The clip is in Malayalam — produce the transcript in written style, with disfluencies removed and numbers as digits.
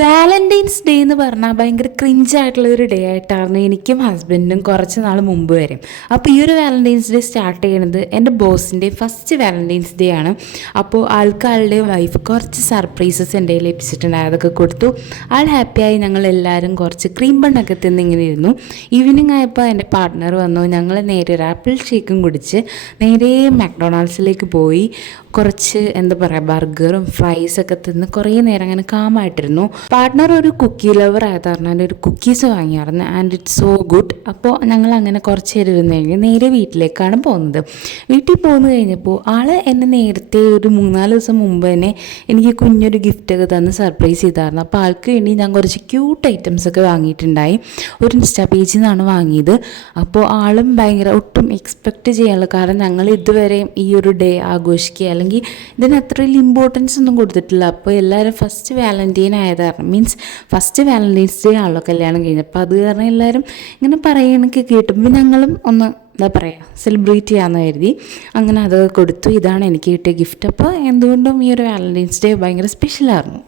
വാലന്റൈൻസ് ഡേ എന്ന് പറഞ്ഞാൽ ഭയങ്കര ക്രിഞ്ചായിട്ടുള്ള ഒരു ഡേ ആയിട്ടായിരുന്നു എനിക്കും ഹസ്ബൻഡിനും കുറച്ച് നാൾ മുമ്പ് വരും. അപ്പോൾ ഈ ഒരു വാലന്റൈൻസ് ഡേ സ്റ്റാർട്ട് ചെയ്യുന്നത് എൻ്റെ ബോസിൻ്റെ ഫസ്റ്റ് വാലന്റൈൻസ് ഡേ ആണ്. അപ്പോൾ ആൾക്കാരുടെ വൈഫ് കുറച്ച് സർപ്രൈസസ് എൻ്റെ കയ്യിൽ ഏൽപ്പിച്ചിട്ടുണ്ടായി, അതൊക്കെ കൊടുത്തു. ആൾ ഹാപ്പിയായി. ഞങ്ങൾ എല്ലാവരും കുറച്ച് ക്രീം ബണ്ണൊക്കെ തിന്നിങ്ങനെ ഇരുന്നു. ഈവനിങ് ആയപ്പോൾ എൻ്റെ പാർട്ട്ണർ വന്നു. ഞങ്ങൾ നേരെ ഒരു ആപ്പിൾ ഷേക്കും കുടിച്ച് നേരെ മക്ഡൊണാൾഡ്സിലേക്ക് പോയി. കുറച്ച് എന്താ പറയുക, ബർഗറും ഫ്രൈസൊക്കെ തിന്ന് കുറേ നേരം അങ്ങനെ കാമായിട്ടിരുന്നു. പാർട്ട്ണർ ഒരു കുക്കി ലവർ ആയത് കാരണം ഒരു കുക്കീസ് വാങ്ങിയായിരുന്നു. And it's so good. അപ്പോൾ ഞങ്ങൾ അങ്ങനെ കുറച്ച് നേരം ഇരുന്ന് കഴിഞ്ഞ് നേരെ വീട്ടിലേക്കാണ് പോകുന്നത്. വീട്ടിൽ പോന്നു കഴിഞ്ഞപ്പോൾ ആൾ എന്നെ നേരത്തെ ഒരു 3-4 ദിവസം മുമ്പ് തന്നെ എനിക്ക് കുഞ്ഞൊരു ഗിഫ്റ്റൊക്കെ തന്ന് സർപ്രൈസ് ചെയ്തായിരുന്നു. അപ്പോൾ ആൾക്ക് വേണ്ടി ഞാൻ കുറച്ച് ക്യൂട്ട് ഐറ്റംസൊക്കെ വാങ്ങിയിട്ടുണ്ടായി. ഒരു ഇൻസ്റ്റാ പേജിൽ നിന്നാണ് വാങ്ങിയത്. അപ്പോൾ ആളും ഭയങ്കര ഒട്ടും എക്സ്പെക്റ്റ് ചെയ്യാനുള്ള, കാരണം ഞങ്ങൾ ഇതുവരെയും ഈ ഒരു ഡേ ആഘോഷിക്കുക അല്ലെങ്കിൽ ഇതിന് അത്ര വലിയ ഇമ്പോർട്ടൻസ് ഒന്നും കൊടുത്തിട്ടില്ല. അപ്പോൾ എല്ലാവരും ഫസ്റ്റ് വാലന്റൈൻ ആയത് കാരണം, മീൻസ് ഫസ്റ്റ് വാലന്റൈൻസ് ഡേ ആണല്ലോ കല്യാണം കഴിഞ്ഞപ്പോൾ, അത് കാരണം എല്ലാവരും ഇങ്ങനെ പറയണൊക്കെ കേട്ടുമ്പോൾ ഞങ്ങളും ഒന്ന് എന്താ പറയുക സെലിബ്രേറ്റ് ചെയ്യാമെന്ന് കരുതി അങ്ങനെ അത് കൊടുത്തു. ഇതാണ് എനിക്ക് കിട്ടിയ ഗിഫ്റ്റ്. അപ്പോൾ എന്തുകൊണ്ടും ഈ ഒരു വാലന്റൈൻസ് ഡേ ഭയങ്കര സ്പെഷ്യലായിരുന്നു.